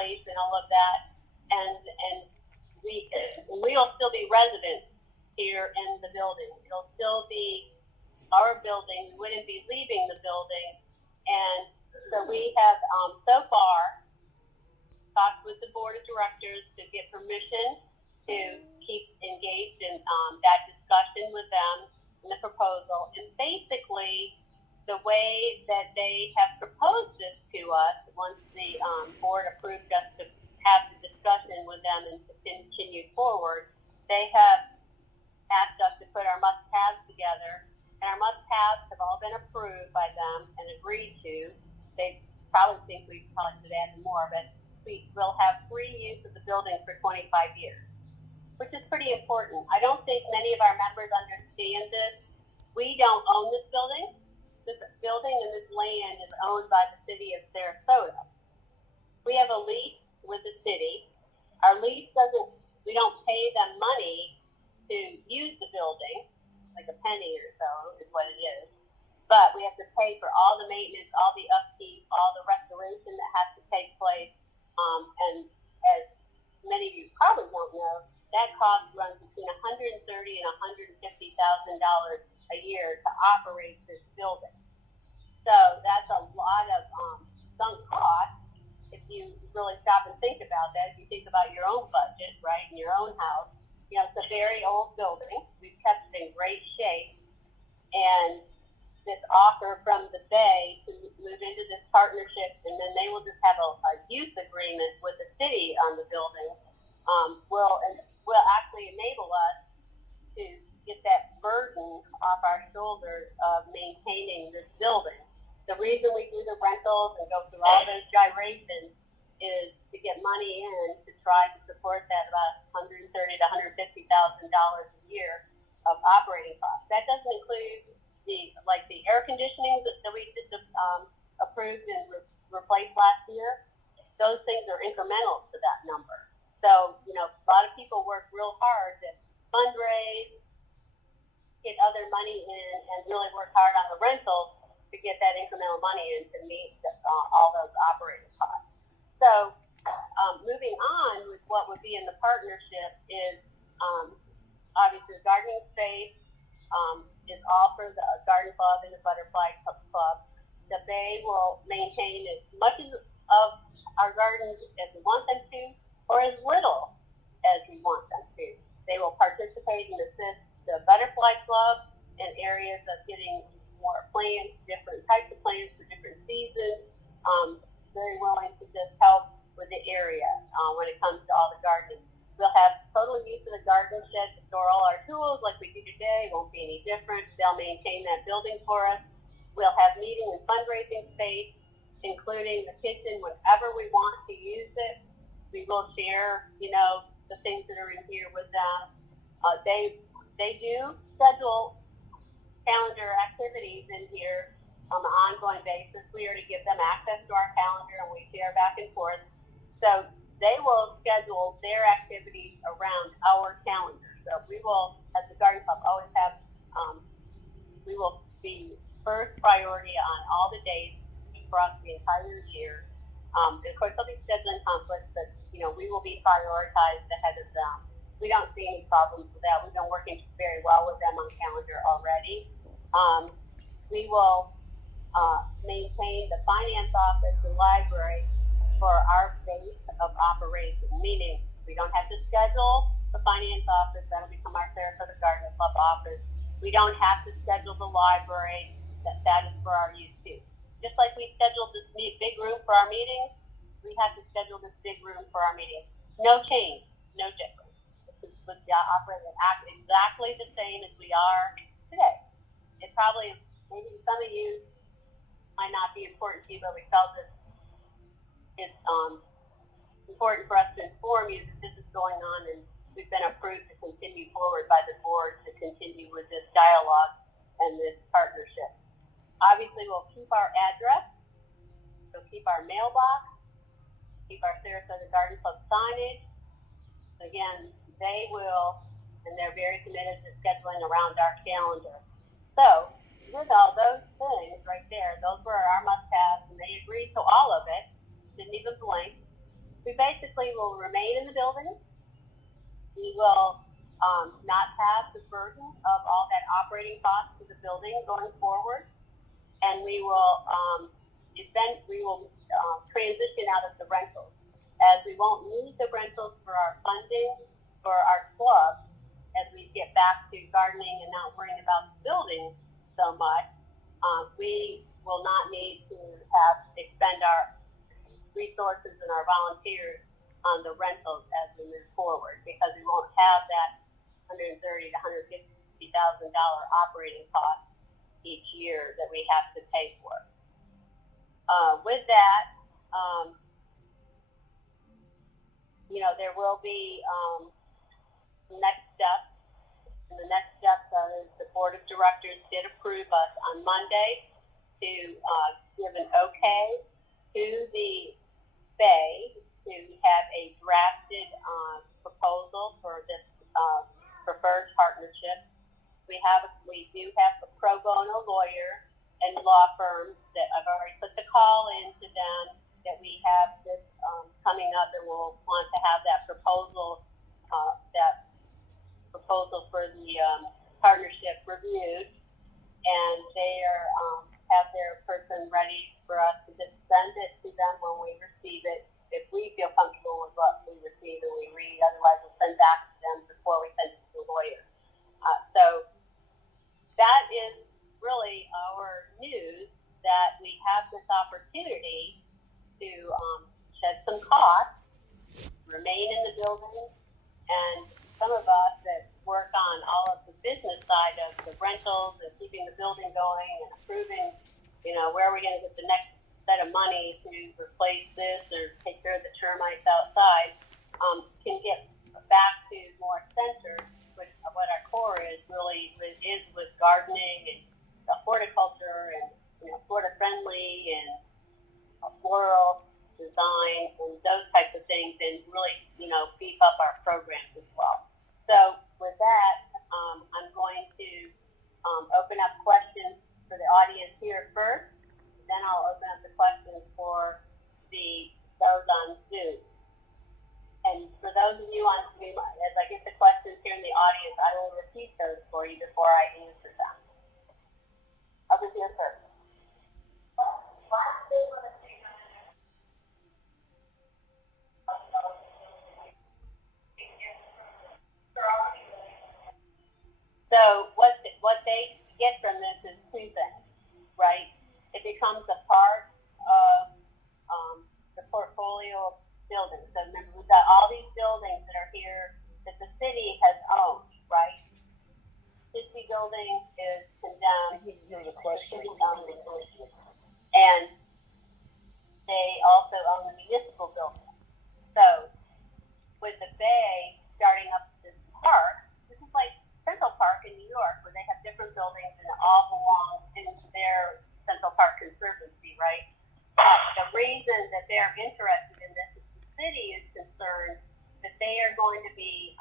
place and all of that, and we will still be residents here in the building. It'll still be our building. We wouldn't be leaving the building, and so we have so far talked with the board of directors to get permission to keep engaged in that discussion with them in the proposal. And basically, the way that they have proposed this to us, once the board approved us to have the discussion with them and to continue forward, they have asked us to put our must-haves together, and our must-haves have all been approved by them and agreed to. They probably think we probably should add more, but we will have free use of the building for 25 years, which is pretty important. I don't think many of our members understand this. We don't own this building. This building and this land is owned by the city of Sarasota. We have a lease with the city. Our lease we don't pay them money to use the building, like a penny or so is what it is. But we have to pay for all the maintenance, all the upkeep, all the restoration that has to take place. And as many of you probably don't know, that cost runs between $130,000 and $150,000 a year to operate this building. So that's a lot of sunk cost if you really stop and think about that. If you think about your own budget, right, in your own house, it's a very old building. We've kept it in great shape, and this offer from the Bay to move into this partnership, and then they will just have a use agreement with the city on the building, will actually enable us to get that burden off our shoulders of maintaining this building. The reason we do the rentals and go through all those gyrations is to get money in to try to support that about $130,000 to $150,000 a year of operating costs. That doesn't include the air conditioning that we just approved and replaced last year. Those things are incremental to that number. So, a lot of people work real hard to fundraise, get other money in, and really work hard on the rentals to get that incremental money in to meet all those operating costs. So, moving on with what would be in the partnership is obviously the gardening space is all for the garden club and the butterfly club. The Bay will maintain as much of our gardens as we want them to, or as little as we want them to. They will participate and assist the butterfly club in areas of getting more plants, different types of plants for different seasons. Very willing to just help with the area when it comes to all the gardening. We'll have total use of the garden shed to store all our tools like we do today. It won't be any different. They'll maintain that building for us. We'll have meeting and fundraising space, including the kitchen whenever we want to use it. We will share, the things that are in here with them. They do schedule calendar activities in here on an ongoing basis. We already give them access to our calendar and we share back and forth. So they will schedule their activities around our calendar. So we will, as the Garden Club, always have, we will be first priority on all the days across the entire year. And of course, there'll be scheduling conflicts, but, we will be prioritized ahead of them. We don't see any problems with that. We've been working very well with them on calendar already. We will maintain the finance office and library for our base of operation, meaning we don't have to schedule the finance office. That'll become our Sarasota Garden Club office. We don't have to schedule the library. That is for our use too. Just like we scheduled this big room for our meetings, we have to schedule this big room for our meetings. No change, no difference. This is operating exactly the same as we are today. It probably, maybe some of you might not be important to you, but we felt that it's important for us to inform you that this is going on, and we've been approved to continue forward by the board to continue with this dialogue and this partnership. Obviously, we'll keep our address, we'll keep our mailbox, keep our Sarasota Garden Club signage. Again, they will, and they're very committed to scheduling around our calendar. So, with all those things right there, those were our must-haves, and they agreed to all of it. Didn't even blink. we basically will remain in the building. We will not have the burden of all that operating cost of the building going forward, and we will transition out of the rentals, as we won't need the rentals for our funding for our club as we get back to gardening and not worrying about the building so much. We will not need to expend our resources and our volunteers on the rentals as we move forward, because we won't have that $130,000 to $150,000 operating cost each year that we have to pay for. With that, there will be next steps. And the next step is the board of directors did approve us on Monday to give an okay to the Bay to have a drafted proposal for this preferred partnership. We do have a pro bono lawyer and law firm that I've already put the call in to them that we have this coming up, and we'll want to have that proposal for the partnership reviewed, and they have their person ready for us to just send it to them when we receive it. If we feel comfortable with what we receive and we read, otherwise we'll send back to them before we send it to the lawyer. So that is really our news, that we have this opportunity to shed some costs, remain in the building, and some of us that work on all of the business side of the rentals and keeping the building going and approving, where are we going to get the next set of money to replace this or take care of the termites outside, can get back to more center, which what our core is really is with gardening and the horticulture and Florida friendly and floral design and those types of things, and really beef up our programs as well. So with that, I'm going to open up questions for the audience here first. Then I'll open up the questions for those on Zoom. And for those of you on Zoom, as I get the questions here in the audience, I will repeat those for you before I answer them. I'll be here first. So what they get from this is two things, right? It becomes a part of the portfolio of buildings. So remember, we've got all these buildings that are here that the city has owned, right? City building is condemned. Here's a question. And they also own the municipal building. So with the Bay starting up this park, this is like Central Park in New York, where they have different buildings and it all belongs into their Central Park Conservancy, right? The reason that they're interested in this is the city is concerned that they are going to be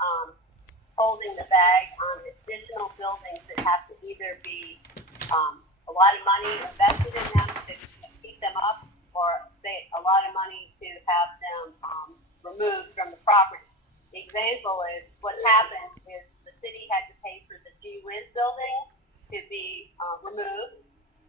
holding the bag on additional buildings that have to either be a lot of money invested in them to keep them up, or say a lot of money to have them removed from the property. The example is what happened is the city had to pay for the Gee Whiz building to be removed,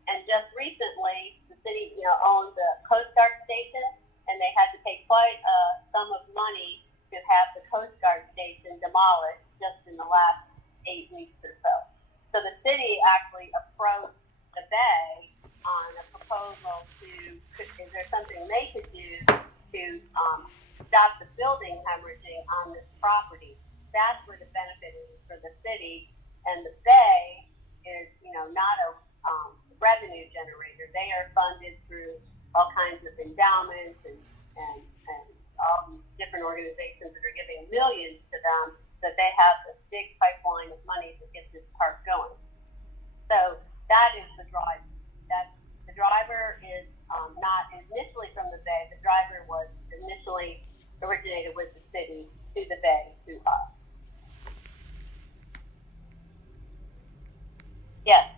and just recently the city owned the Coast Guard station, and they had to pay quite a sum of money to have the Coast Guard station demolished just in the last 8 weeks or so. So the city actually approached the Bay on a proposal is there something they could do to stop the building hemorrhaging on this property. That's where the benefit is for the city, and the Bay is not a revenue generator. They are funded through all kinds of endowments and all these different organizations that are giving millions to them, that they have this big pipeline of money to get this park going. So that is the driver. The driver is not initially from the Bay. The driver was initially originated with the city to the Bay to us. Yes.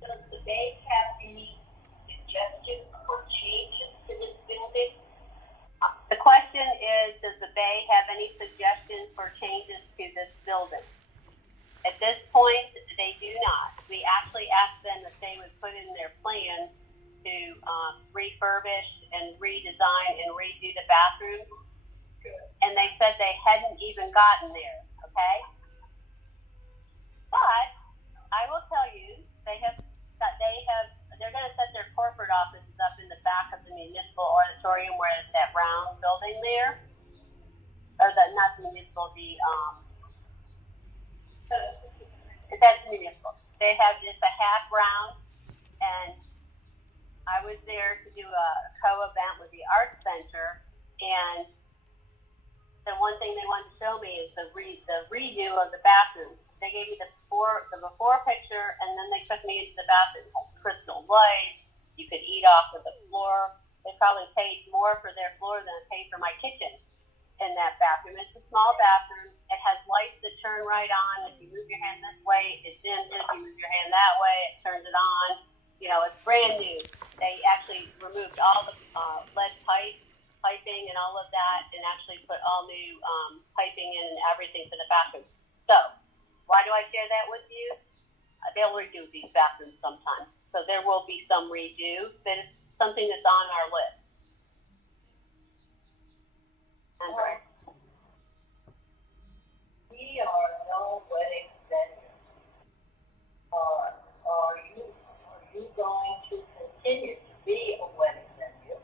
Does the Bay have any suggestions or changes to this building Bay have any suggestions for changes to this building? At this point, they do not. We actually asked them if they would put in their plans to refurbish and redesign and redo the bathroom, and they said they hadn't even gotten there. Okay, but I will tell you, they're going to set their corporate offices up in the back of the municipal auditorium, where it's that round building there, or not the municipal, that's municipal. They have just a half round, and I was there to do a co-event with the Arts Center, and the one thing they wanted to show me is the redo of the bathroom. They gave me the before picture, and then they took me into the bathroom. It had crystal lights. You could eat off of the floor. They probably paid more for their floor than I paid for my kitchen in that bathroom. It's a small bathroom. It has lights that turn right on. If you move your hand this way, it dims it. If you move your hand that way, it turns it on. You know, it's brand new. They actually removed all the lead piping and all of that, and actually put all new piping in and everything for the bathroom. So, why do I share that with you? They'll redo these bathrooms sometime. So there will be some redo, but it's something that's on our list. Andrew? We are no wedding venue. Are you going to continue to be a wedding venue?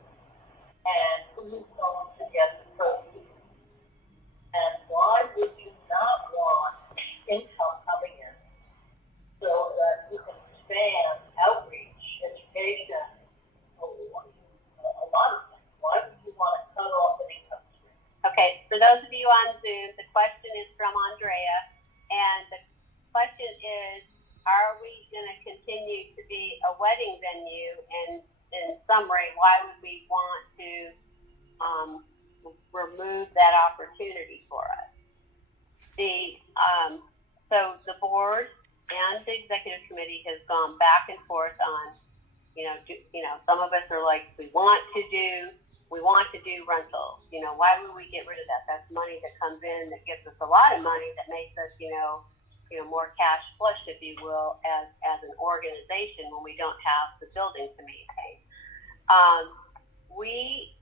And who's going to get the proceeds? And why would you not want income coming in so that you can expand outreach, education, a lot of things? Why would you want to cut off an income stream? Okay, for those of you on Zoom, the question is from Andrea, and the question is, are we going to continue to be a wedding venue? And in summary, why would we want to remove that opportunity for us? So the board and the executive committee has gone back and forth on, some of us are like, we want to do rentals. Why would we get rid of that? That's money that comes in that gives us a lot of money that makes us, more cash flush, if you will, as an organization when we don't have the building to maintain. We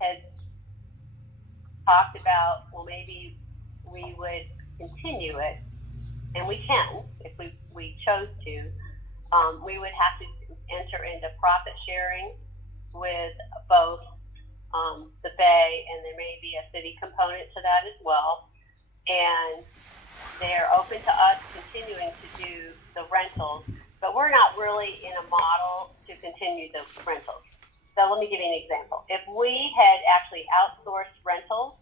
had talked about, well, maybe we would continue it, and we can if we chose to. We would have to enter into profit sharing with both the Bay, and there may be a city component to that as well. And they're open to us continuing to do the rentals, but we're not really in a model to continue the rentals. So let me give you an example. If we had actually outsourced rentals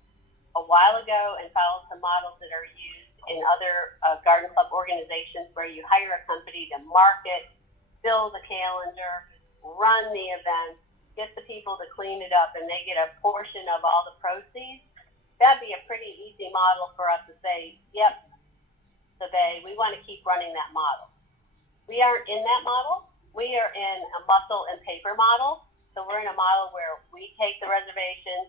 a while ago and followed some models that are used in other garden club organizations, where you hire a company to market, build a calendar, run the events, get the people to clean it up, and they get a portion of all the proceeds, that'd be a pretty easy model for us to say, yep, the Bay, we want to keep running that model. We aren't in that model. We are in a muscle and paper model. So we're in a model where we take the reservations.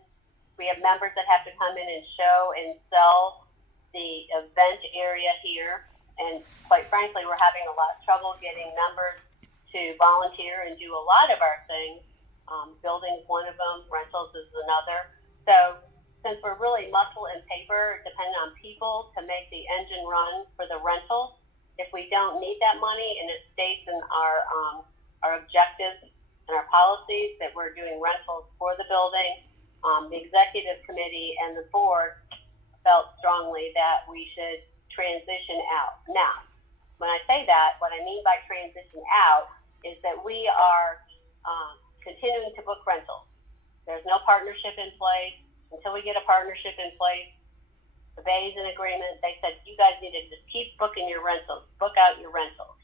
We have members that have to come in and show and sell the event area here. And quite frankly, we're having a lot of trouble getting members to volunteer and do a lot of our things. Building's one of them, rentals is another. So since we're really muscle and paper, depending on people to make the engine run for the rentals, if we don't need that money and it states in our objectives and our policies that we're doing rentals for the building, the executive committee and the board felt strongly that we should transition out. Now, when I say that, what I mean by transition out is that we are continuing to book rentals. There's no partnership in place. Until we get a partnership in place, the Bay's in agreement. They said, you guys need to just keep booking your rentals, book out your rentals.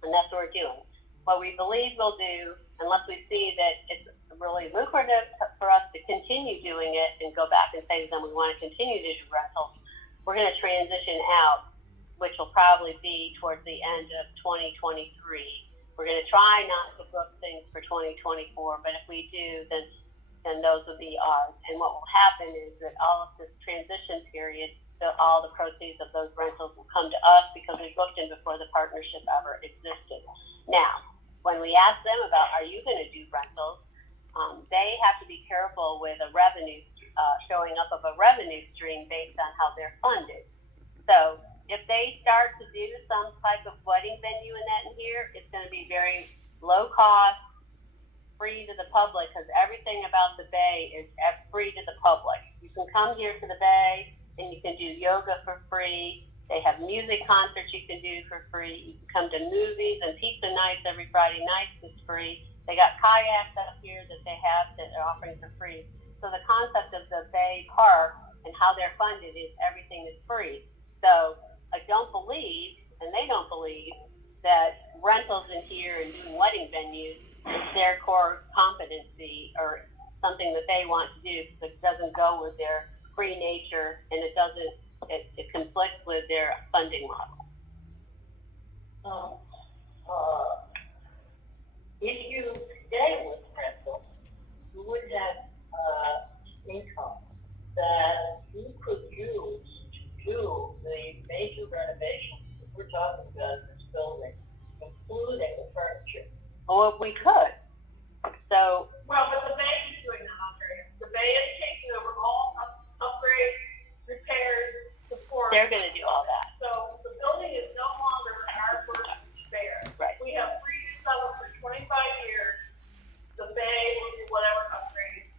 And that's what we're doing. What we believe we'll do, unless we see that it's really lucrative for us to continue doing it and go back and say to them, we want to continue to do rentals, we're going to transition out, which will probably be towards the end of 2023. We're going to try not to book things for 2024, but if we do, then those will be cause. And what will happen is that all of this transition period, all the proceeds of those rentals will come to us because we booked them before the partnership ever existed. Now, when we ask them about, are you going to do rentals, they have to be careful with a revenue, showing up of a revenue stream based on how they're funded. So if they start to do some type of wedding venue in that in here, it's going to be very low cost, free to the public, because everything about the Bay is free to the public. You can come here to the Bay and you can do yoga for free. They have music concerts you can do for free. You can come to movies and pizza nights every Friday night. It's free. They got kayaks up here that they have that are offering for free. So the concept of the Bay Park and how they're funded is everything is free. So I don't believe, and they don't believe, that rentals in here and doing wedding venues is their core competency or something that they want to do, because it doesn't go with their free nature and it conflicts with their funding model. If you stay with rentals, you would have income that you could use to do the major renovations that we're talking about in this building, including the furniture. Well, we could. So. Well, but the Bay is doing that already. The Bay is taking over all upgrades, repairs, support. They're going to do all that. So the building is no longer our first spare. Right. We have free use of it for 25 years. The Bay will do whatever upgrades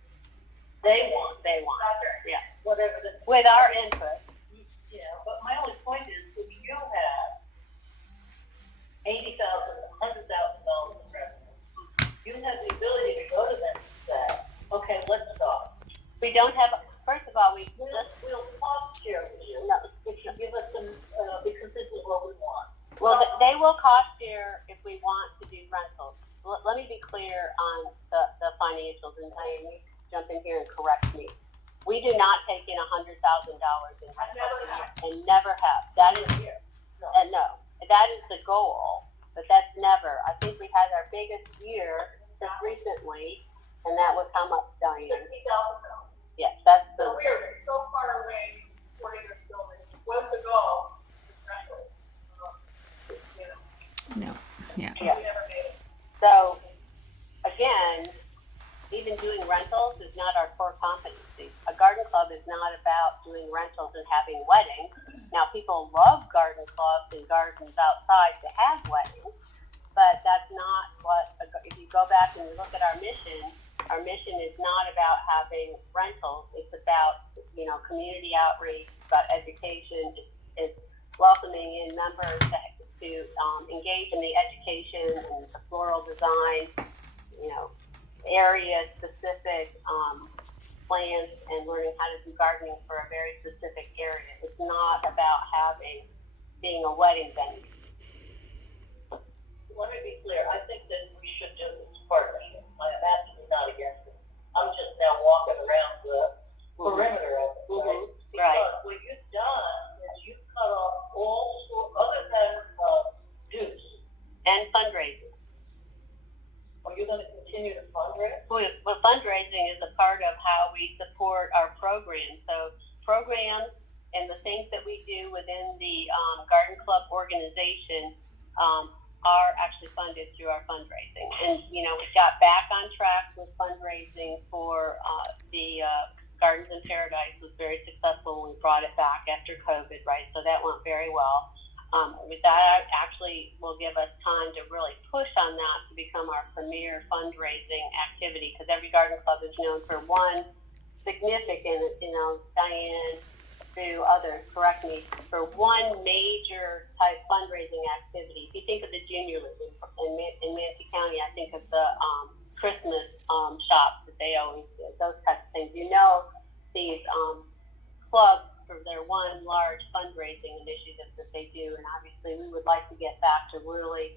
They want They want. out there. Yeah. whatever the. With our input. Yeah, but my only point is, if you have $80,000, $100,000 in revenue, you have the ability to go to them and say, okay, let's stop. We don't have, first of all, We'll cost share with you. No. If you give us some, because this is what we want. well, they will cost share if we want to do rentals. Let me be clear on the financials, and Diane, you jump in here and correct me. We do not take in $100,000 in rentals and never have. That is, no, that is the goal, but that's never. I think we had our biggest year just recently, and that was how much, Diane? $60,000. Yes, that's So the. we are so far away from supporting this building. Was the goal? No. Yeah. We never made it. So, again, even doing rentals is not our core competency. A garden club is not about doing rentals and having weddings. Now, people love garden clubs and gardens outside to have weddings, but that's not what, if you go back and you look at our mission is not about having rentals. It's about, community outreach, about education. It's welcoming in members to engage in the education and the floral design, area-specific plans and learning how to do gardening for a very specific area. It's not about being a wedding venue. Let me be clear, I think that we should do this partnership. I am absolutely not against it. I'm just now walking around the perimeter of it, right? Right. Because what you've done is you've cut off all other than dues. And fundraising. Are you going to continue to fundraise? Well, fundraising is a part of how we support our programs. So programs and the things that we do within the Garden Club organization are actually funded through our fundraising. And, we got back on track with fundraising for the Gardens in Paradise. Was very successful when we brought it back after COVID, right? So that went very well. With that, actually will give us time to really push on that to become our premier fundraising activity, because every garden club is known for one significant, Diane, to others, correct me, for one major type fundraising activity. If you think of the Junior League in Manatee County, I think of the Christmas shops that they always do, those types of things. These clubs for their one large fundraising initiative that they do, and obviously we would like to get back to really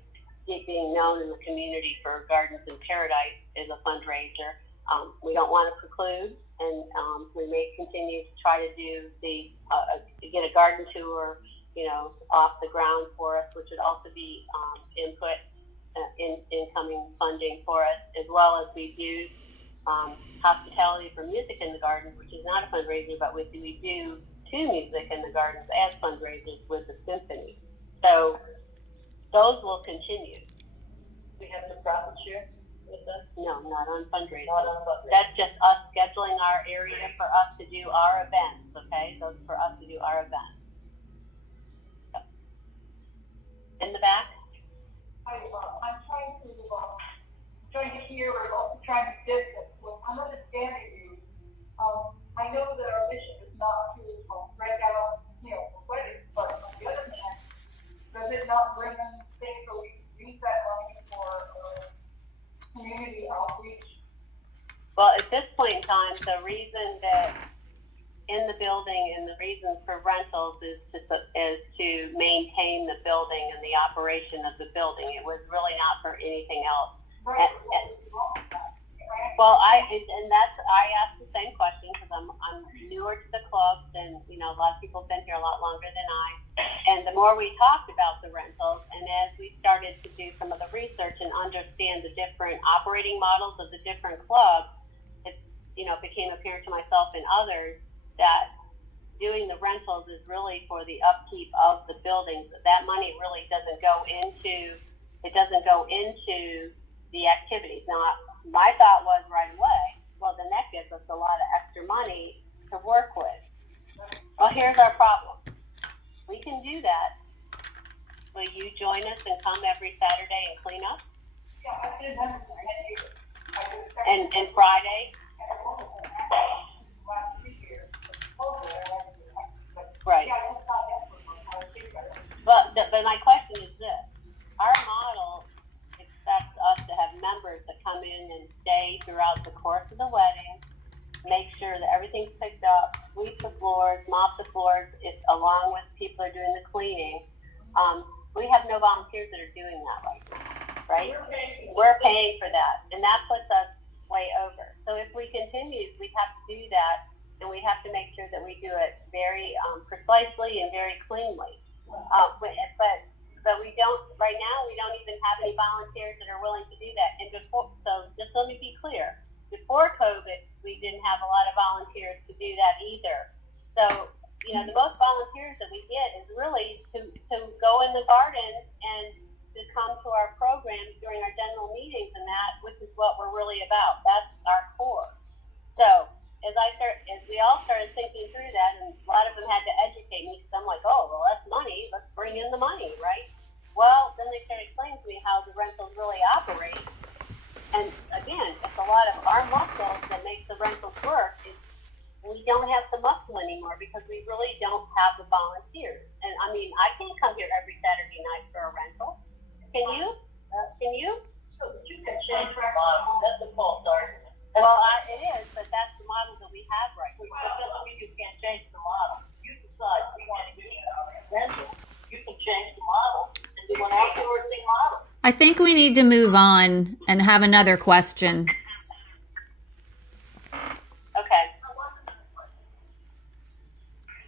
being known in the community for Gardens in Paradise as a fundraiser. We don't want to preclude, and we may continue to try to do get a garden tour, off the ground for us, which would also be incoming funding for us, as well as we do Hospitality for Music in the Garden, which is not a fundraiser, but we do two music in the gardens as fundraisers with the symphony. So those will continue. We have the profit share with us? No, not on fundraising. Not on fundraising. That's just us scheduling our area for us to do our events, okay? Those for us to do our events. In the back? I'm trying to hear, but also trying to get this. What I'm understanding you, I know that our mission is not to break out, weddings, but on the other hand, does it not bring in things where we can use that money for community outreach? Well, at this point in time, the reason that in the building and the reason for rentals is to maintain the building and the operation of the building. It was really not for anything else. Right. Well, I asked the same question because I'm newer to the club than, a lot of people have been here a lot longer than I. And the more we talked about the rentals, and as we started to do some of the research and understand the different operating models of the different clubs, it became apparent to myself and others that doing the rentals is really for the upkeep of the buildings. That money really doesn't go into the activities. Now, my thought was right away, well, then that gives us a lot of extra money to work with. Well, here's our problem. We can do that. Will you join us and come every Saturday and clean up? Yeah, I didn't understand either. And Friday? Right. But my question is this. Our model expects us to have members that come in and stay throughout the course of the wedding, make sure that everything's picked up, sweep the floors, mop the floors, along with people are doing the cleaning. We have no volunteers that are doing that right? We're paying for that, and that puts us way over. So if we continue, we have to do that, and we have to make sure that we do it very precisely and very cleanly. But we don't, right now, we don't even have any volunteers that are willing to do that. And so just let me be clear, before COVID, we didn't have a lot of volunteers to do that either. So, the most volunteers that we get is really to go in the garden and to come to our programs during our general meetings and that, which is what we're really about. That's our core. So as we all started thinking through that, and a lot of them had to educate me, because I'm like, oh, well, that's money. Let's bring in the money, right? Well, then they started explaining to me how the rentals really operate. And again, it's a lot of our muscles that makes the rentals work. We don't have the muscle anymore because we really don't have the volunteers. And I mean, I can't come here every Saturday night for a rental. Can you? Can you? So you can change the model. That's a false argument. Well, it is, but that's the model that we have right now. That doesn't mean you can't change the model. You decide you want to do rental. You can change the model and do an outsourcing model. I think we need to move on and have another question. Okay.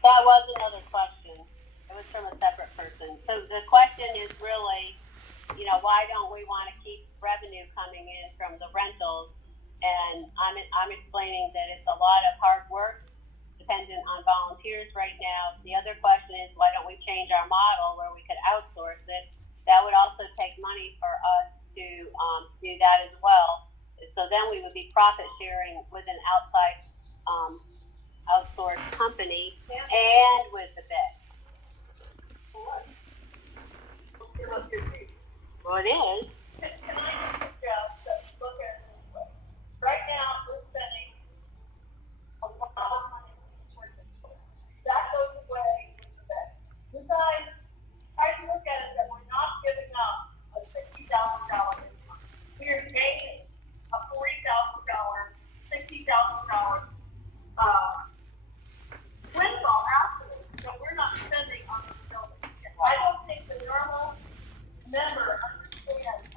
That was another question. It was from a separate person. So the question is really, why don't we want to keep revenue coming in from the rentals? And I'm explaining that it's a lot of hard work, dependent on volunteers right now. The other question is, why don't we change our model where we could outsource it? That would also take money for us to do that as well. So then we would be profit sharing with an outside outsourced company and with the bed. Well, it is. Can I suggest that we look at it this way? Right now, we're spending a lot of money on research. That goes away with the bed. You guys, I look at it that we're not giving up a $60,000 income. We're making a $40,000, $60,000 windfall afterwards that we're not spending on the building. I don't think the normal member understands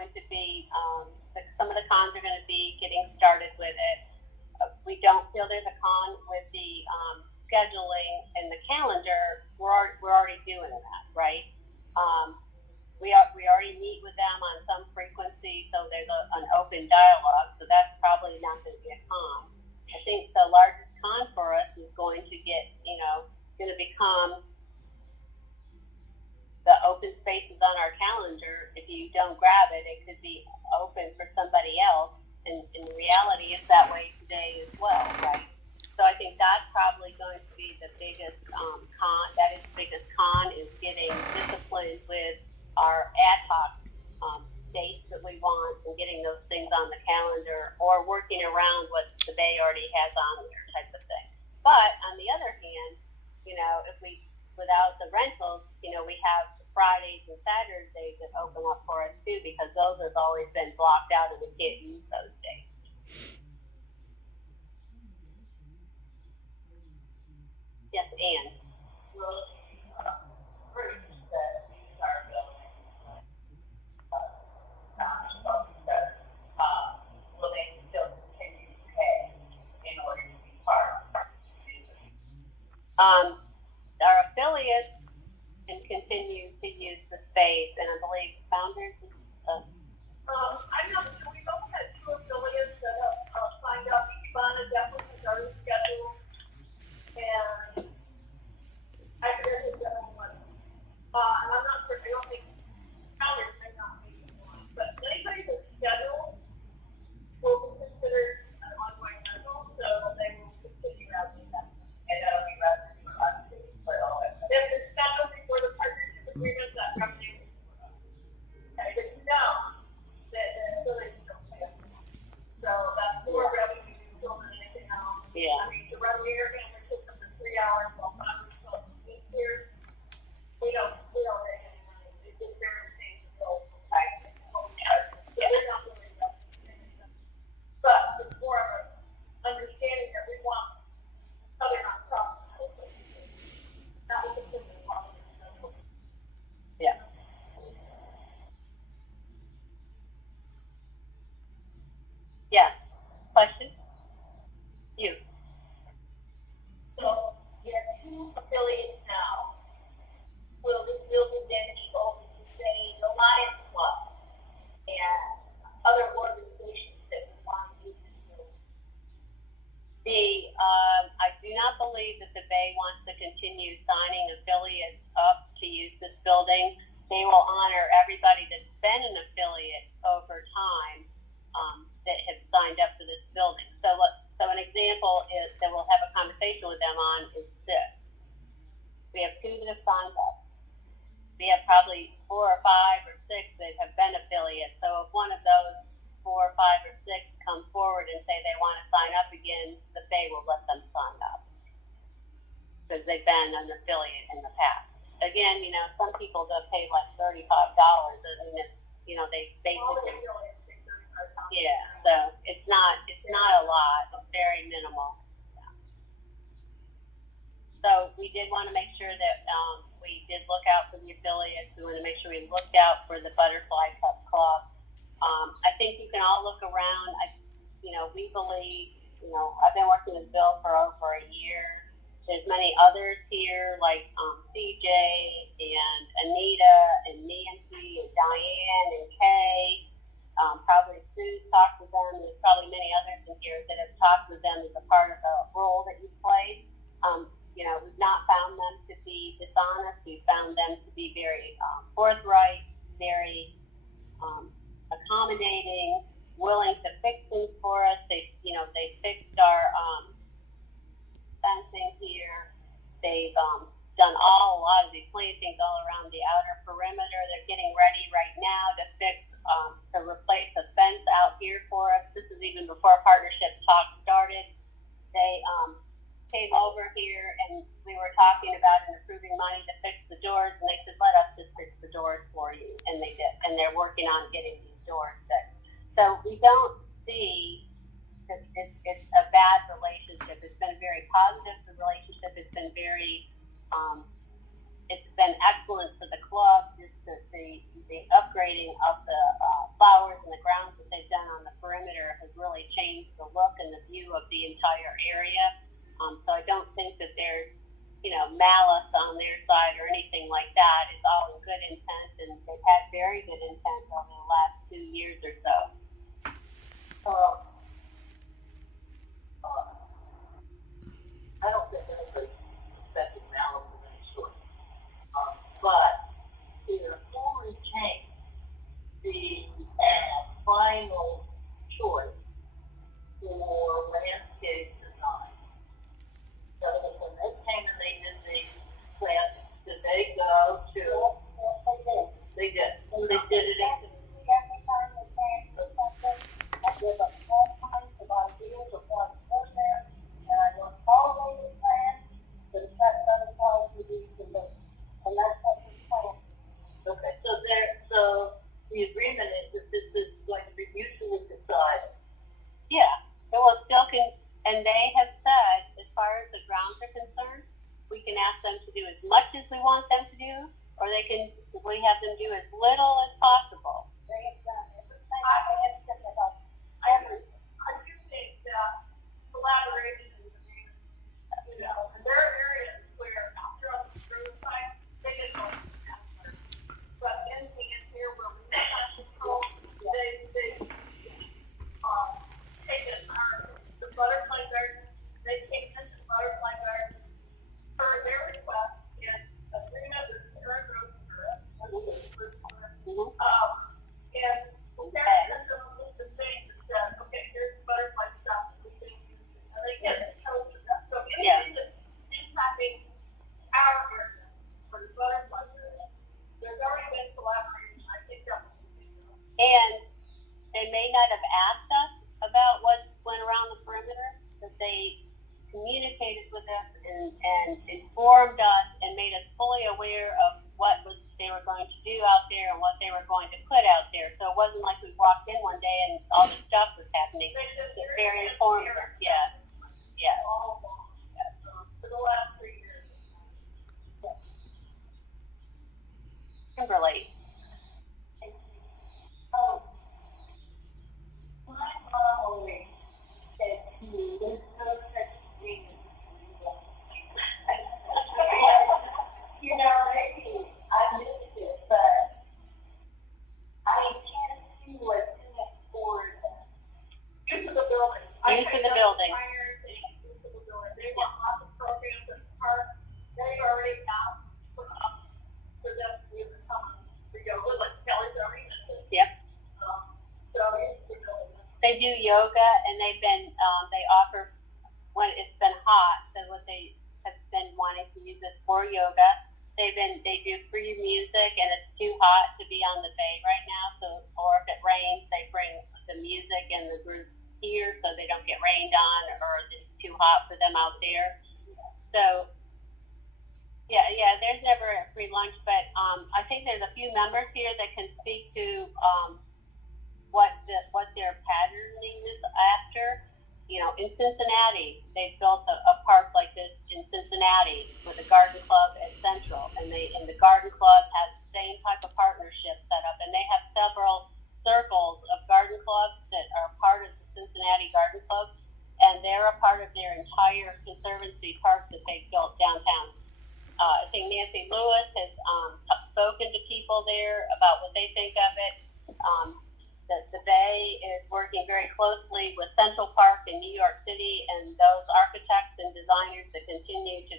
going to be, some of the cons are going to be getting started with it. We don't feel there's a con with the scheduling and the calendar. We're already doing that, right? We already meet with them on some frequency, so there's an open dialogue. So that's probably not going to be a con. I think the largest con for us is going to become the open spaces on our calendar. If you don't grab it, it could be open for somebody else. And in reality, it's that way today as well, right? So I think that's probably going to be the biggest con. That is the biggest con, is getting disciplined with our ad hoc dates that we want and getting those things on the calendar, or working around what the Bay already has on there, type of thing. But on the other hand, if we, without the rentals, we have Fridays and Saturdays that open up for us too, because those have always been blocked out and we can't use those days. Yes, and Will, prove that these are buildings, will they still continue to pay in order to be part of it? our affiliates can continue to use the space, and I believe Founders is I'm not sure, we've only had 2 affiliates that have signed up. Each one is definitely already scheduled. And I forget who the other one. And I'm not sure, I don't think, Founders may not be one, but anybody that's scheduled will be considered an ongoing rental, so they will continue as an investment. And that'll be revenue for us too, for all of it. If it's scheduled before the partnership agreement, that revenue is, but you know, that the affiliates don't pay us. So that's more revenue still than anything else. Yeah. I mean, to run your family system for 3 hours while Founders tells us 8 years, we don't make any money. It's just very safe to go. Yeah, they're not really investing. But it's more of an understanding that we want other nonprofits. That was the business model. yeah. Yes. Question? You. So, you have 2 affiliates now. Will this building then be open to, say, the Lions Club and other organizations that want to use this building? I do not believe that the Bay wants to continue signing affiliates up to use this building. They will honor everybody that's been an affiliate over time, that have signed up for this building. So an example is that we'll have a conversation with them on is this. We have 2 that have signed up. We have probably 4 or 5 or 6 that have been affiliates. So if one of those 4 or 5 or 6 come forward and say they want to sign up again, the Bay will let them sign up, because they've been an affiliate in the past. Again, some people just pay like $35. I mean, it's, they basically, yeah. So it's not a lot. It's very minimal. So we did want to make sure that we did look out for the affiliates. We want to make sure we looked out for the Butterfly Cup Club. I think you can all look around. We believe, I've been working with Bill for over a year. There's many others here, like CJ and Anita and Nancy and Diane and Kay. Probably Sue talked with them. There's probably many others in here that have talked with them as a part of the role that you played. We've not found them to be dishonest. We've found them to be very forthright, very accommodating, willing to fix things for us. They fixed our fencing here. They've done a lot of these plantings all around the outer perimeter. They're getting ready right now to replace the fence out here for us. This is even before partnership talk started. They came over here and we were talking about and approving money to fix the doors, and they said, let us just fix the doors for you. And they did. And they're working on getting these doors fixed. So we don't see that it's a bad relationship. It's been a very positive relationship. It's been very, it's been excellent for the club. Just the the upgrading of the flowers and the grounds that they've done on the perimeter has really changed the look and the view of the entire area. So I don't think that there's, malice on their side or anything like that. It's all in good intent, and they've had very good intent over the last 2 years or so. I don't think anybody's expecting malice of any sort. But to fully retain the final choice for landscape design. So when they came and they did the plan, did they go to? They did. They did it in. Every time they came for something, I give them all kinds of ideas of what to put there, and I don't follow the plan, but it's not other policy to do. And that's what we plan. Okay, so the agreement is that this is going to be mutually decided. Yeah, it will still and they have said, as far as the grounds are concerned, we can ask them to do as much as we want them to do, or we have them do as little as possible. They have done everything I asked them about. I do think that collaboration is the main, and there are areas where after on the roadside, they didn't know what to ask. But in here where we have control, they've taken the butterfly garden, they came into the butterfly garden for their request in agreement with Aaron Rosenberg. And Karen sent them a list of things that said, okay, here's the butterfly stuff that we think you should, and they get it chose that. So anything that's impacting our area for the butterfly area, there's already been collaboration. I think that will continue. And they may not have asked us about what went around the perimeter, but they communicated with us and informed us and made us fully aware of what they were going to do out there and what they were going to put out there. So it wasn't like we walked in one day and all this stuff was happening. It's very informative. Yeah. Yeah. All along, for the last 3 years. Kimberly. My mom always said to me, there's no such thing as maybe I missed it, but I can't see what's in it for Use of the building. Use of the building. Use of the building. They want lots of programs at the park. They already asked for them to be able to come to yoga, like Kelly's already mentioned. Yep. So use the building. They do yoga, and they offer, when it's been hot, so what they have been wanting to use it for yoga. They do free music, and it's too hot to be on the bay right now, or if it rains, they bring the music and the group here so they don't get rained on, or it's too hot for them out there. So, yeah, there's never a free lunch, but I think there's a few members here that can speak to what their patterning is after. In Cincinnati, they've built a park like this in Cincinnati with a garden club at Central, and the garden club has the same type of partnership set up, and they have several circles of garden clubs that are part of the Cincinnati Garden Club, and they're a part of their entire Conservancy Park that they've built downtown. I think Nancy Lewis has spoken to people there about what they think of it. The Bay is working very closely with Central Park in New York City and those architects and designers that continue to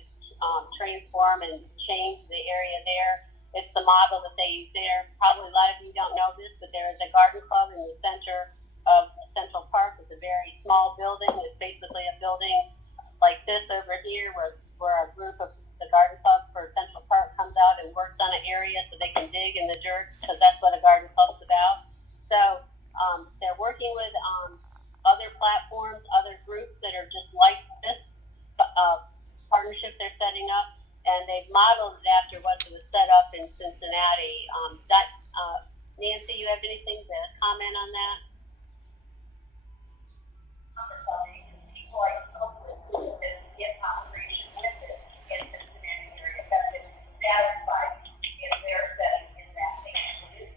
transform and change the area there. It's the model that they use there. Probably a lot of you don't know this, but there is a garden club in the center of Central Park. It's a very small building. It's basically a building like this over here where a group of the garden club for Central Park comes out and works on an area so they can dig in the dirt, because that's what a garden club's about. So they're working with other platforms, other groups that are just like this partnership they're setting up, and they've modeled it after what was set up in Cincinnati. Nancy, you have anything to comment on that? people I spoke with who have been in operation with it in the Cincinnati area have been satisfied in their setting in that nation. It's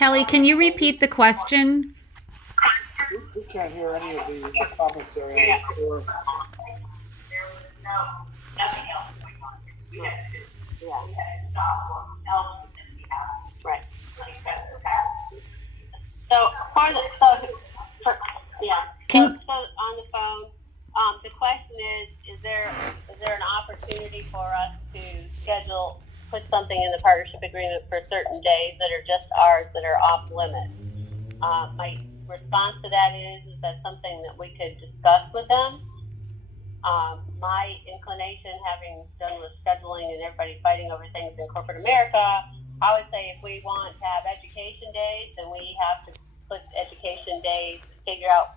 Kelly, can you repeat the question? We can't hear any of the commentary on the floor. There was nothing else going on. We had to Yeah, stop what else was in the house. right. Like that's the past. So yeah. Can- So on the phone, the question is there an opportunity for us to put something in the partnership agreement for certain days that are just ours that are off limits? My response to that is that something that we could discuss with them. My inclination, having done with scheduling and everybody fighting over things in corporate America, I would say if we want to have education days, then we have to put education days, figure out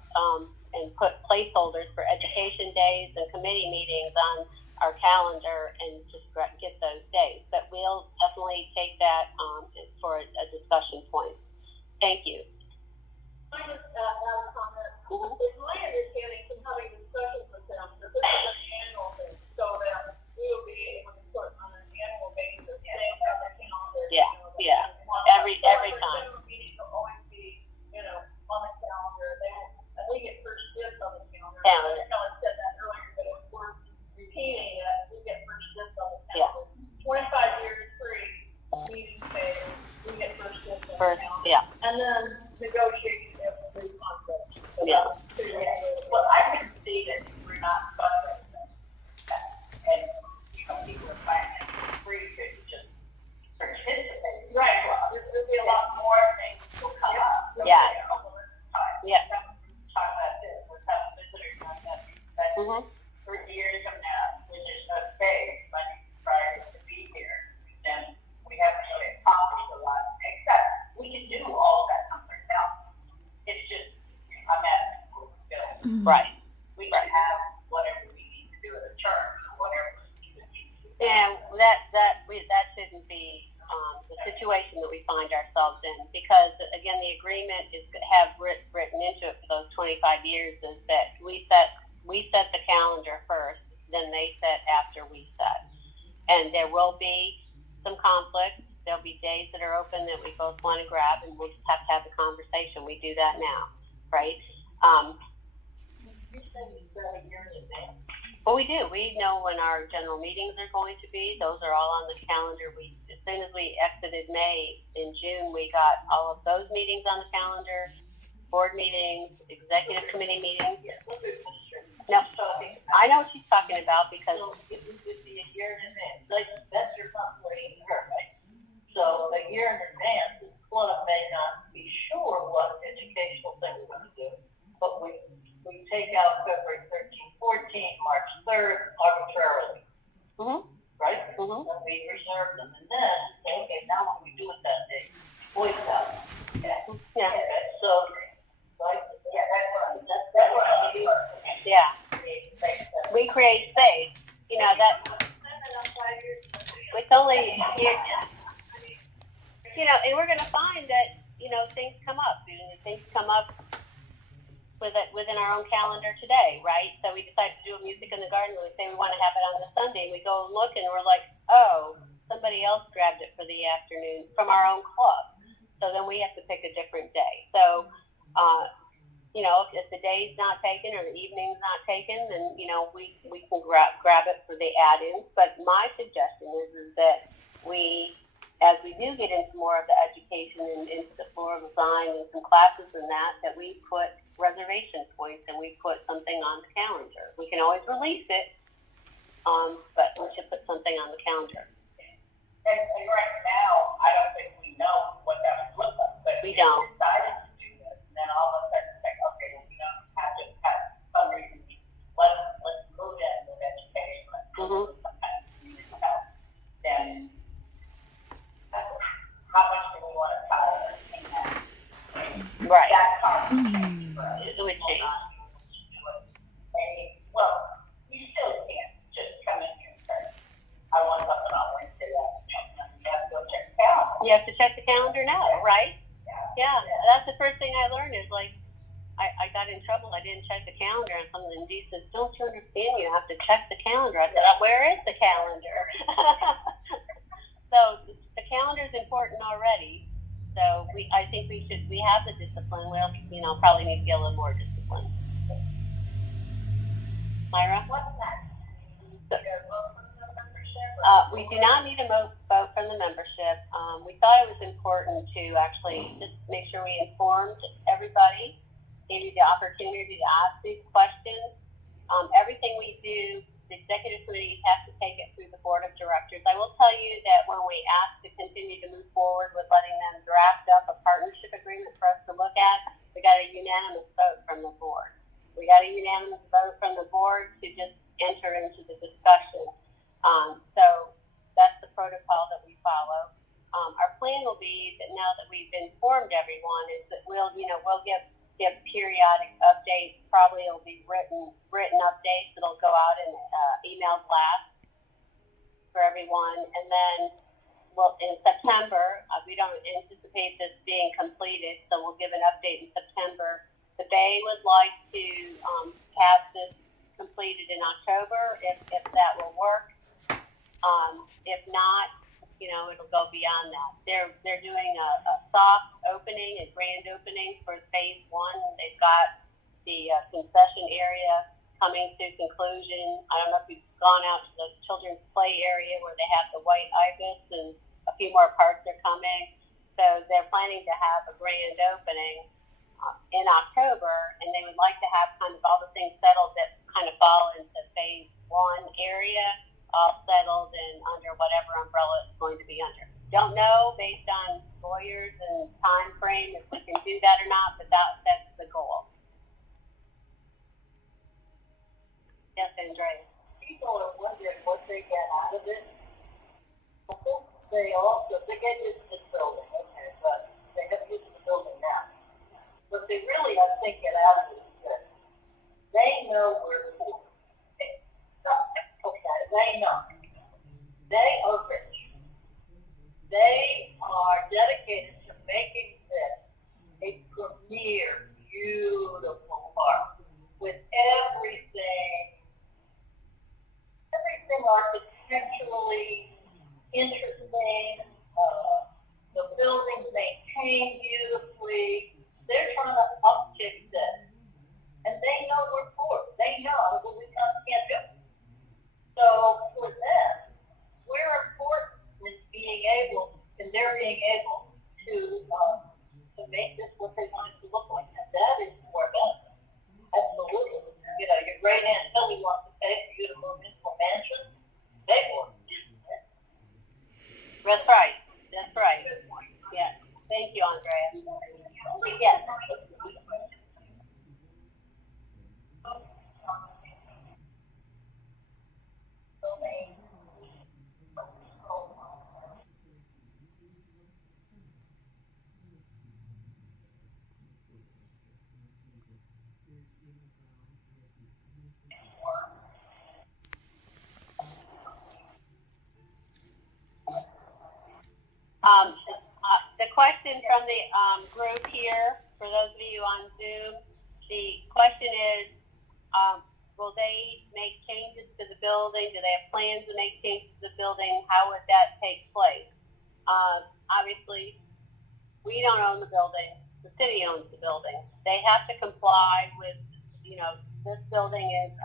and put placeholders for education days and committee meetings on our calendar and just get those days. But we'll definitely take that for a discussion point. Thank you. I just add a comment. Mhm. It's my understanding from having discussions with them that this is an annual thing, so that we will be able to put on an annual basis, they have their calendar. Yeah, you know, yeah. that- Every their time. general meetings will always be, on the calendar, and we get first dibs on the calendar. Calendar. I know I said that earlier, but it's worth repeating that we get first dibs on the Yeah. calendar. 25 years free, meeting day, we get first dibs on the First, calendar. yeah. And then negotiate the new contract. Yeah. Well, I can see that we're not buzzing and, people are finding it free to just participate. Right, well, there'll be a lot More things will come up. Yeah. Yeah. Talk about this, we're having visitors on that, but Mhm. 3 years from now, which is okay, but prior to be here, then we haven't really accomplished a lot, except we can do all that somewhere else. It's just, I'm asking for bill. Right. We can have whatever we need to do at a term, or whatever we need to do. And that shouldn't be the situation that we find ourselves in, because again, the agreement is written into it for those 25 years is that we set the calendar first, then they set after we set, and there will be some conflicts. There'll be days that are open that we both want to grab, and we'll just have to have the conversation. We do that now, right? You said you got a year in advance. Well, we do. We know when our general meetings are going to be. Those are all on the calendar. As soon as we exited May, in June, we got all of those meetings on the calendar, board meetings, executive committee meetings. No, I know what she's talking about because So it would be a year in advance, like, that's your confirmation here, right? So a year in advance, the club may not be sure what educational thing we're gonna do, but we take out February 13, 14, March 3rd arbitrarily, Mhm. right? Mhm. And we reserve them, and then, say, okay, now what we do with that day, voice out. Okay. Yeah. Okay, so, right, yeah, that's what I mean. Yeah. Create space. We create space. You know that it's only and we're going to find that things come up. Things come up within our own calendar today, right? So we decide to do a music in the garden. We say we want to have it on the Sunday. We go and look, and we're like, oh, somebody else grabbed it for the afternoon from our own club. So then we have to pick a different day. So, if the day's not taken or the evening's not taken, then we can grab it for the add-ins. But my suggestion is that we, as we do get into more of the education and into the floral design and some classes and that we put reservation points and we put something on the calendar. We can always release it, but we should put something on the calendar. And right now, I don't think we know what that would look like, but We if don't. we decided to do this, and then all of a sudden say, okay, well, we don't have to have fundraising, let's move in with education, let's move in with some kind of community health, then how much do we want to tolerate in that? Right. That's hard to change for us. It would change. Well, you still can't just come in here and say, I want something on Wednesday afternoon. You have to go check the calendar. You have to check the calendar now, right? Yeah. That's the first thing I learned is I got in trouble. I didn't check the calendar and something. And Dee says, don't you understand? You have to check the calendar. I said, where is the calendar? So the calendar is important already. So I think we have the discipline. We'll, probably need to get a little more discipline. Myra? What's next? We do not need a vote from the membership. We thought it was important to actually just make sure we informed everybody, gave you the opportunity to ask these questions. Everything we do, the executive committee has to take it through the board of directors. I will tell you that when we asked to continue to move forward with letting them draft up a partnership agreement for us to look at, we got a unanimous vote from the board. We got a unanimous vote from the board to just enter into the discussion. So that's the protocol that we follow. Our plan will be that now that we've informed everyone is that we'll give periodic updates. Probably it'll be written updates that'll go out in email blast for everyone. And then in September, we don't anticipate this being completed, so we'll give an update in September. The Bay would like to have this completed in October, if that will work. If not, it'll go beyond that. They're doing a soft opening, a grand opening for phase 1. They've got the concession area coming to conclusion. I don't know if you've gone out to the children's play area where they have the white ibis, and a few more parks are coming. So they're planning to have a grand opening in October, and they would like to have kind of all the things settled that kind of fall into phase 1 area, all settled and under whatever umbrella it's going to be under. Don't know based on lawyers and time frame if we can do that or not, but that's the goal. Yes, Andrea. People are wondering what they get out of it. I think they get used to this building, okay, but they have used to the building now. What they really, I think, get out of it is that they know we're poor. Okay, they know. They are rich. They are dedicated to making this a premier, beautiful park with everything architecturally interesting, the buildings maintained beautifully. They're trying to uptick this. And they know we're poor. They know that we can't do it. So for them, we're important in they're being able to make this what they want it to look like. And that is more benefit. Absolutely. Your great aunt Tilly wants to pay for you to move into a mansion. They will. That's right. That's right. Yeah. Thank you, Andrea. Yes. The question from the group here, for those of you on Zoom, the question is, will they make changes to the building? Do they have plans to make changes to the building? How would that take place? Obviously, we don't own the building. The city owns the building. They have to comply with, this building is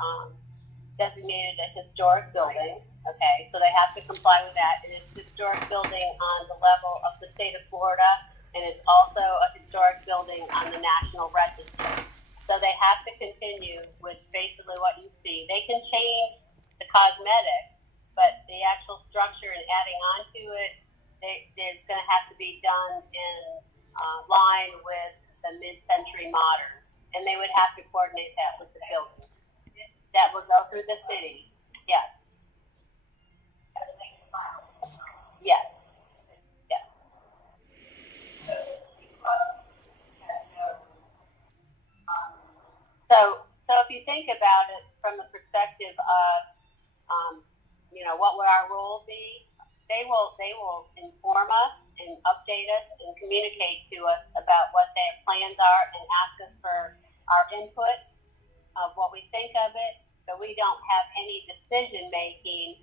designated a historic building. Okay, so they have to comply with that. It is a historic building on the level of the state of Florida, and it's also a historic building on the National Register. So they have to continue with basically what you see. They can change the cosmetics, but the actual structure and adding on to it, there's going to have to be done in line with the mid-century modern, and they would have to coordinate that with the building. That would go through the city. Yes. Yes. Yes. So if you think about it from the perspective of, what would our role be? They will inform us and update us and communicate to us about what their plans are and ask us for our input of what we think of it, but we don't have any decision making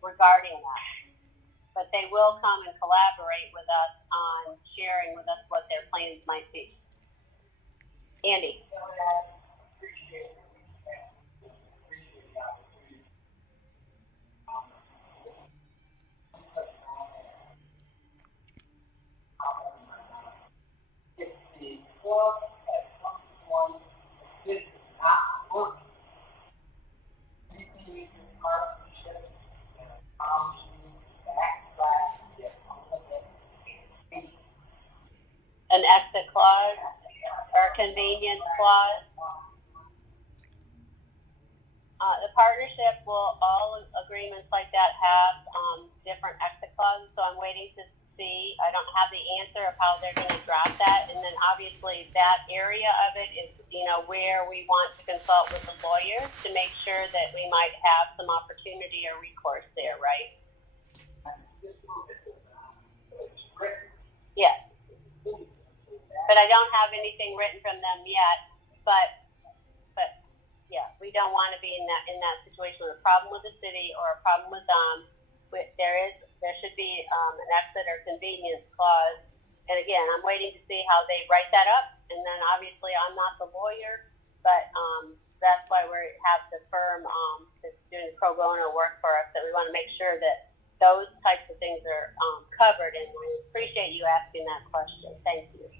regarding that. but they will come and collaborate with us on sharing with us what their plans might be. Andy? If the club at some point did not work, maybe we can partnership and backslash get An exit clause or a convenience clause? The partnership will, all agreements like that have different exit clauses, so I'm waiting to see. I don't have the answer of how they're going to draft that, and then obviously that area of it is, where we want to consult with the lawyer to make sure that we might have some opportunity or recourse there, right? Yes. But I don't have anything written from them yet, but yeah, we don't want to be in that situation with a problem with the city or a problem with them. There should be an exit or convenience clause. And again, I'm waiting to see how they write that up. And then obviously I'm not the lawyer, but that's why we have the firm that's doing pro bono work for us, that we want to make sure that those types of things are covered. And I appreciate you asking that question. Thank you.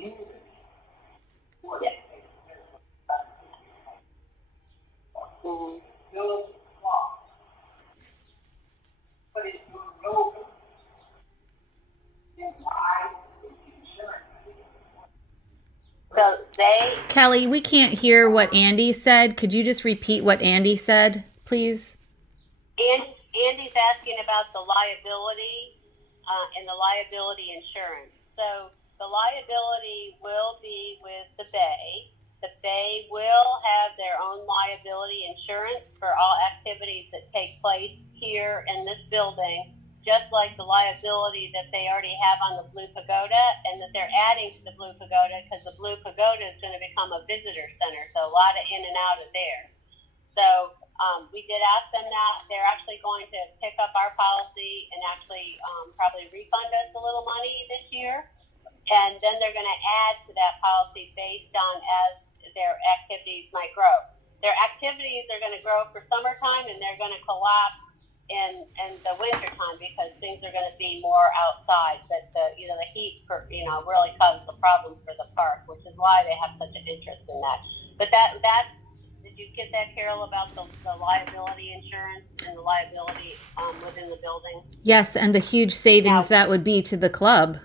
Mm-hmm. So they, Kelly, we can't hear what Andy said. Could you just repeat what Andy said, please? Andy's asking about the liability and the liability insurance. So the liability will be with the Bay. The Bay will have their own liability insurance for all activities that take place here in this building, just like the liability that they already have on the Blue Pagoda, and that they're adding to the Blue Pagoda because the Blue Pagoda is going to become a visitor center. So a lot of in and out of there. So we did ask them that. They're actually going to pick up our policy and actually probably refund us a little money this year. And then they're going to add to that policy based on as their activities might grow. Their activities are going to grow for summertime, and they're going to collapse in the wintertime because things are going to be more outside. But the heat really causes the problem for the park, which is why they have such an interest in that. But that did you get that, Carol, about the liability insurance and the liability within the building? Yes, and the huge savings that would be to the club.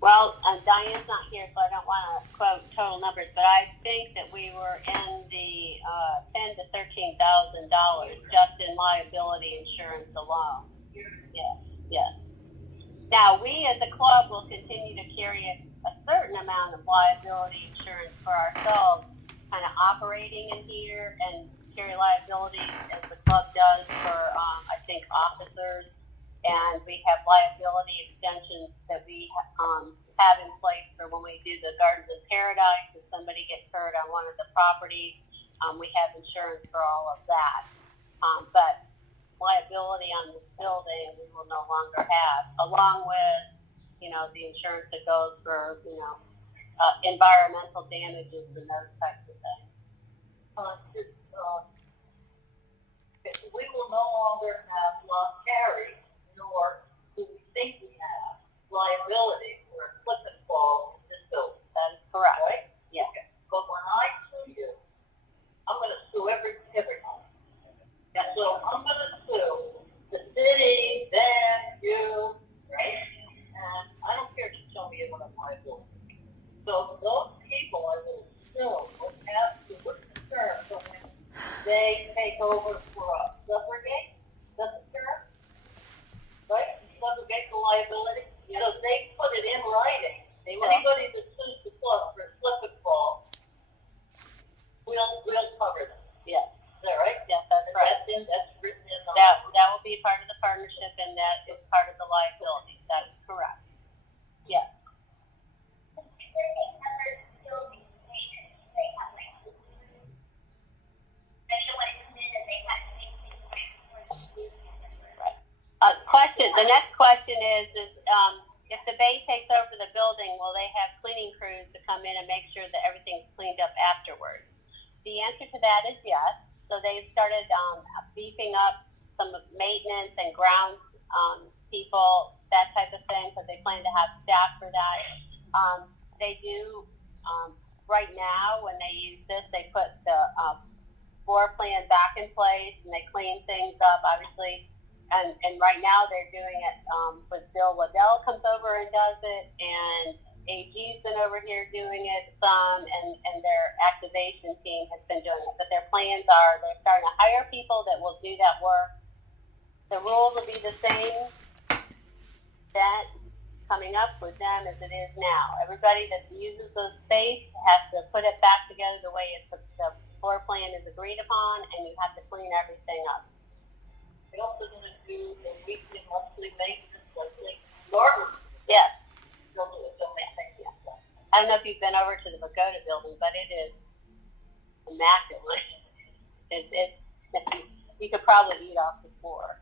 Well, Diane's not here, so I don't want to quote total numbers, but I think that we were in the $10,000 to $13,000 just in liability insurance alone. Yes. Now, we as a club will continue to carry a certain amount of liability insurance for ourselves, kind of operating in here, and carry liability as the club does for, I think, officers. And we have liability extensions that we have in place for when we do the Gardens of Paradise. If somebody gets hurt on one of the properties, we have insurance for all of that. But liability on this building we will no longer have, along with, the insurance that goes for, environmental damages and those types of things. We will no longer have Lost Carry, nor do we think we have liability for a slip and fall in this building. That is correct. Right? Yes. Okay. But when I sue you, I'm going to sue everyone. And so I'm going to sue the city, then you, right? And I don't care if you tell me what I'm liable. So those people I will sue will have to return. So when they take over for us, subrogate, right? Subrogate the liability. So they put it in writing. Anybody that sues the club for a slip and fall, we'll cover them. Yes. Is that right? Yes, that's right. That's written in the. That will be part of the partnership, and that is part of the liability The next question is, if the Bay takes over the building, will they have cleaning crews to come in and make sure that everything's cleaned up afterwards? The answer to that is yes. So they've started beefing up some maintenance and grounds people, that type of thing, because they plan to have staff for that. They do, right now, when they use this, they put the floor plan back in place and they clean things up, obviously. And right now they're doing it with Bill Waddell comes over and does it, and AG's been over here doing it some, and their activation team has been doing it. But their plans are they're starting to hire people that will do that work. The rules will be the same that coming up with them as it is now. Everybody that uses the space has to put it back together the way the floor plan is agreed upon, and you have to clean everything up. They're also gonna do the weekly, monthly maintenance, monthly yard. Yes. They'll do it, don't they? Yeah. I don't know if you've been over to the Pagoda building, but it is immaculate. You could probably eat off the floor.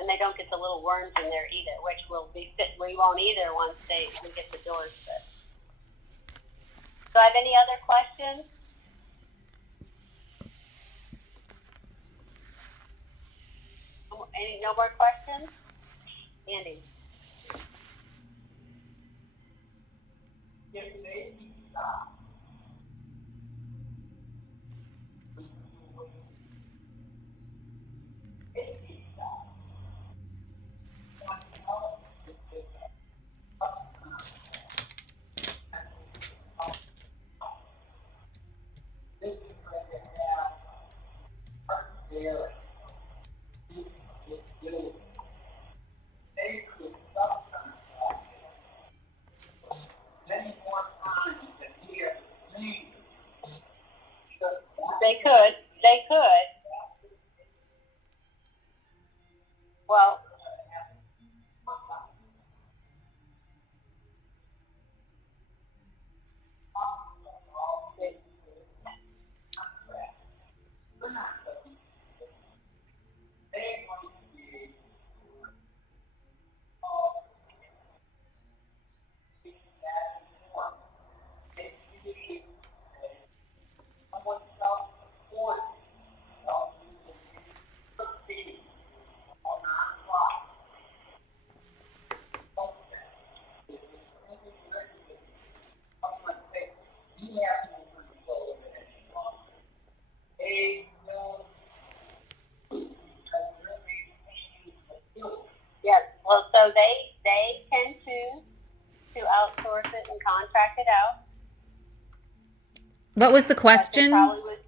And they don't get the little worms in there either, which we won't either once we get the doors fixed. Do I have any other questions? No more questions? Andy? If they stop. They could. Well, yes. Well, so they can choose to outsource it and contract it out. What was the But they question? probably would.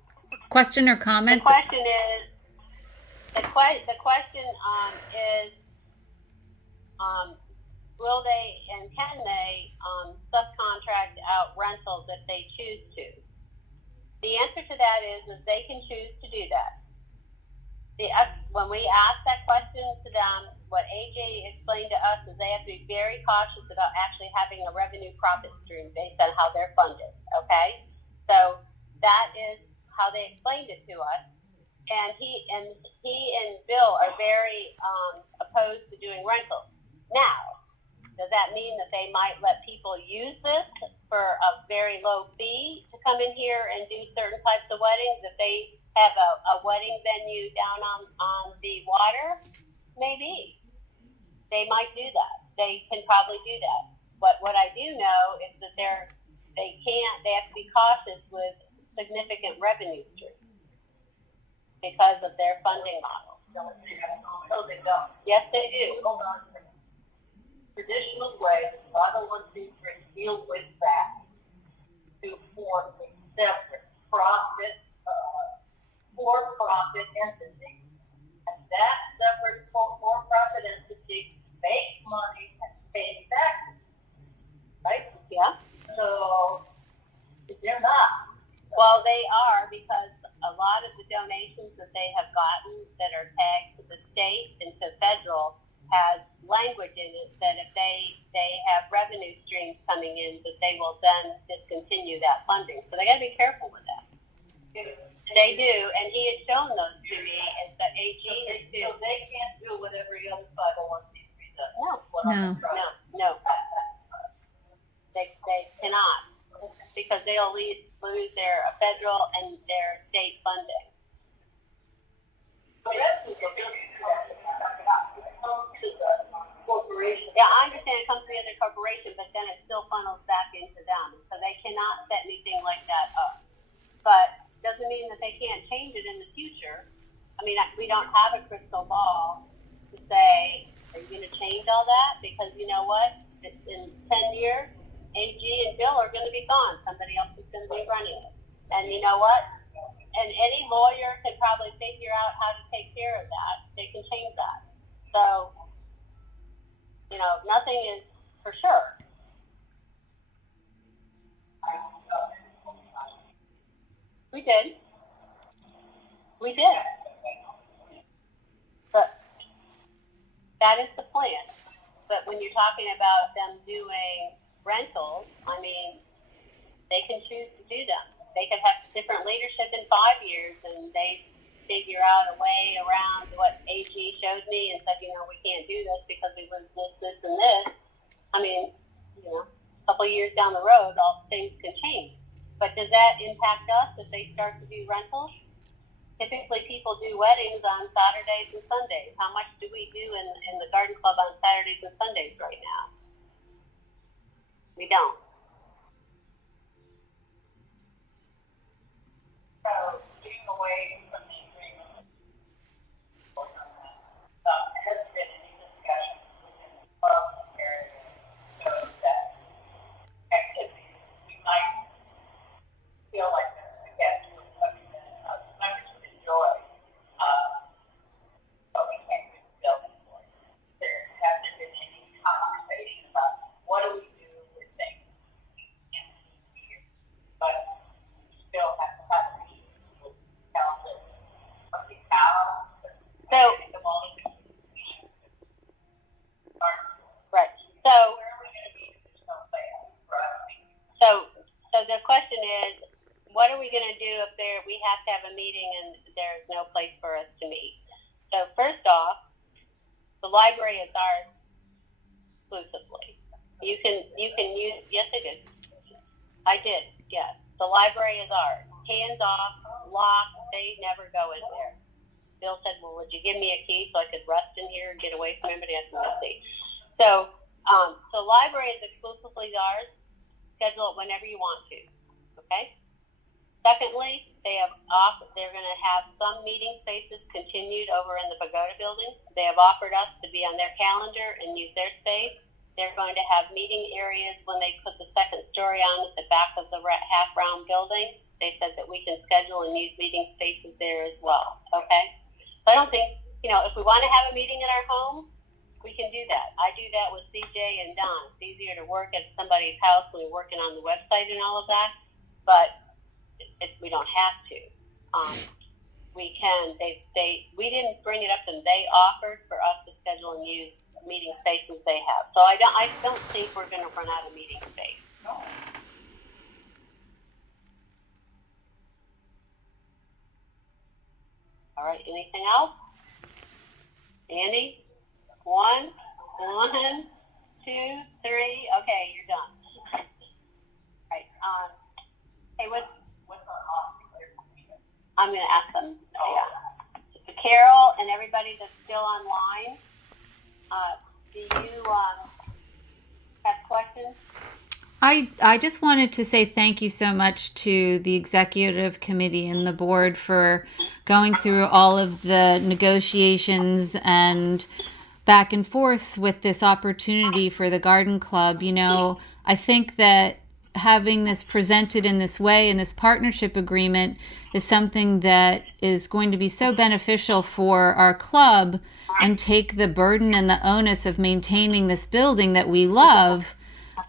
Question or The comment? question is, will they and can they subcontract out rentals if they choose to? The answer to that is they can choose to do that. When we ask that question to them, what AJ explained to us is they have to be very cautious about actually having a revenue profit stream based on how they're funded. Okay, so that is how they explained it to us. And he and Bill are very opposed to doing rentals. Now, does that mean that they might let people use this for a very low fee to come in here and do certain types of weddings? If they have a wedding venue down on the water, maybe they might do that. They can probably do that. But what I do know is that they have to be cautious with significant revenue streams because of their funding model. No, they don't. Yes, they do. Hold on a second. Traditional way, the 501c3 deal with that to form a separate for-profit entity. And that separate for-profit entity makes money and pays taxes. Right? Yeah. So, they're not. Well, they are, because a lot of the donations that they have gotten that are tagged to the state and to federal has language in it that if they have revenue streams coming in, that they will then discontinue that funding. So they got to be careful with that. They do, and he had shown those to me, and the AG is too. So they can't do what every other 501c3 does. No, What I'm No. trying- no. They cannot, because they'll lose their federal and their state funding. So that's what they're doing. It comes to the corporation. Yeah, I understand it comes from the other corporation, but then it still funnels back into them, so they cannot set anything like that up. But doesn't mean that they can't change it in the future. I mean, we don't have a crystal ball to say, are you gonna change all that? Because you know what, in 10 years, AG and Bill are gonna be gone, somebody else is gonna be running it. And you know what? And any lawyer can probably figure out how to take care of that, they can change that. So, you know, nothing is for sure. We did. We did. But that is the plan. But when you're talking about them doing rentals, I mean, they can choose to do them. They could have different leadership in 5 years, and they figure out a way around what AG showed me and said, you know, we can't do this because we lose this, and this. I mean, you know, a couple of years down the road, all things can change. But does that impact us if they start to do rentals? Typically, people do weddings on Saturdays and Sundays. How much do we do in the garden club on Saturdays and Sundays right now? We don't. So getting away from the agreement, has been any discussion within the club area so that activities we might feel like a guest or something that members would enjoy, but we can't do the building for it. There hasn't been any conversation about what do we do with things in here, but we still have to have a meeting with council, of the town, So, the money. right. So, Where are we gonna be if there's no plan, right? so the question is, what are we going to do if we have to have a meeting and there's no place for us to meet? So first off, the library is ours exclusively. You can use, yes it is. I did, yes. The library is ours. Hands off, locked, they never go in there. Bill said, well, would you give me a key so I could rest in here and get away from everybody else and see? So, so library is exclusively ours. Schedule it whenever you want to, okay? Secondly, they're going to have some meeting spaces continued over in the Pagoda building. They have offered us to be on their calendar and use their space. They're going to have meeting areas when they put the second story on at the back of the half-round building. They said that we can schedule and use meeting spaces there as well, okay? So I don't think, you know, if we want to have a meeting in our home, we can do that. I do that with CJ and Don. It's easier to work at somebody's house when we're working on the website and all of that, but we don't have to. We can. We didn't bring it up, and they offered for us to schedule and use meeting spaces they have. So I don't think we're going to run out of meeting space. All right. Anything else? Andy? One, two, three. Okay, you're done. All right. Hey, what's our I'm going to ask them. Yeah. Carol and everybody that's still online, do you have questions? I just wanted to say thank you so much to the executive committee and the board for going through all of the negotiations and back and forth with this opportunity for the garden club. You know, I think that having this presented in this way, in this partnership agreement, is something that is going to be so beneficial for our club and take the burden and the onus of maintaining this building that we love,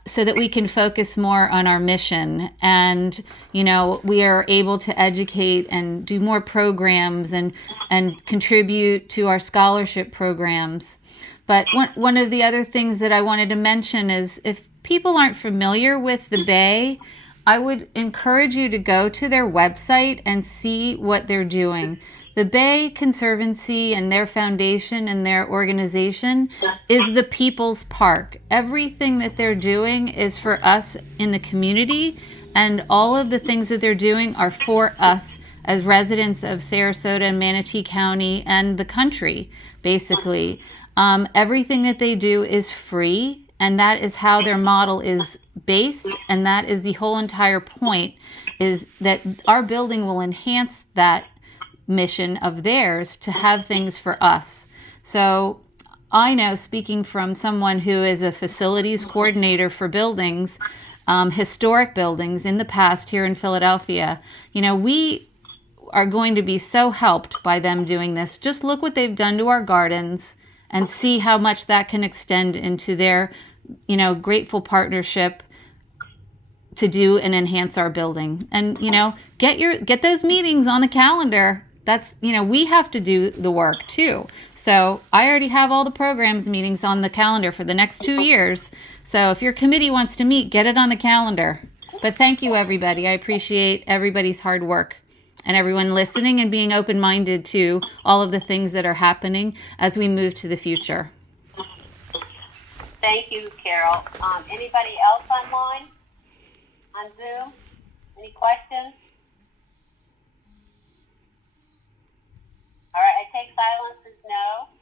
so that we can focus more on our mission. And, you know, we are able to educate and do more programs and contribute to our scholarship programs. But one of the other things that I wanted to mention is, if people aren't familiar with the Bay, I would encourage you to go to their website and see what they're doing. The Bay Conservancy and their foundation and their organization is the people's park. Everything that they're doing is for us in the community, and all of the things that they're doing are for us as residents of Sarasota and Manatee County and the country, basically. Everything that they do is free, and that is how their model is based, and that is the whole entire point, is that our building will enhance that mission of theirs to have things for us. So I know, speaking from someone who is a facilities coordinator for buildings, historic buildings in the past here in Philadelphia, we are going to be so helped by them doing this. Just look what they've done to our gardens and see how much that can extend into their, grateful partnership to do and enhance our building. And, get those meetings on the calendar. That's, we have to do the work too. So I already have all the programs meetings on the calendar for the next 2 years. So if your committee wants to meet, get it on the calendar. But thank you, everybody. I appreciate everybody's hard work and everyone listening and being open-minded to all of the things that are happening as we move to the future. Thank you, Carol. Anybody else online? On Zoom? Any questions? All right, I take silence as no.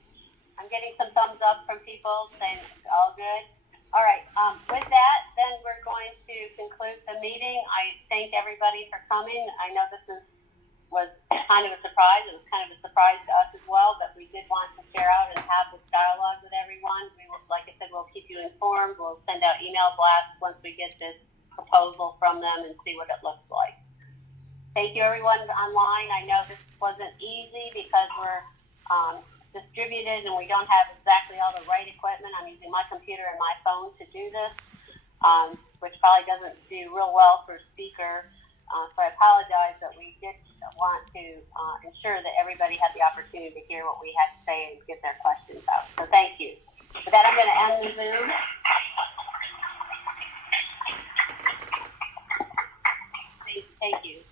I'm getting some thumbs up from people saying it's all good. All right, with that, then we're going to conclude the meeting. I thank everybody for coming. I know this was kind of a surprise. It was kind of a surprise to us as well, but we did want to share out and have this dialogue with everyone. We will, like I said, we'll keep you informed. We'll send out email blasts once we get this proposal from them and see what it looks like. Thank you, everyone online. I know this wasn't easy because we're distributed and we don't have exactly all the right equipment. I'm using my computer and my phone to do this, which probably doesn't do real well for a speaker. So I apologize, but we did want to ensure that everybody had the opportunity to hear what we had to say and get their questions out. So thank you. With that, I'm going to end the Zoom. Thank you.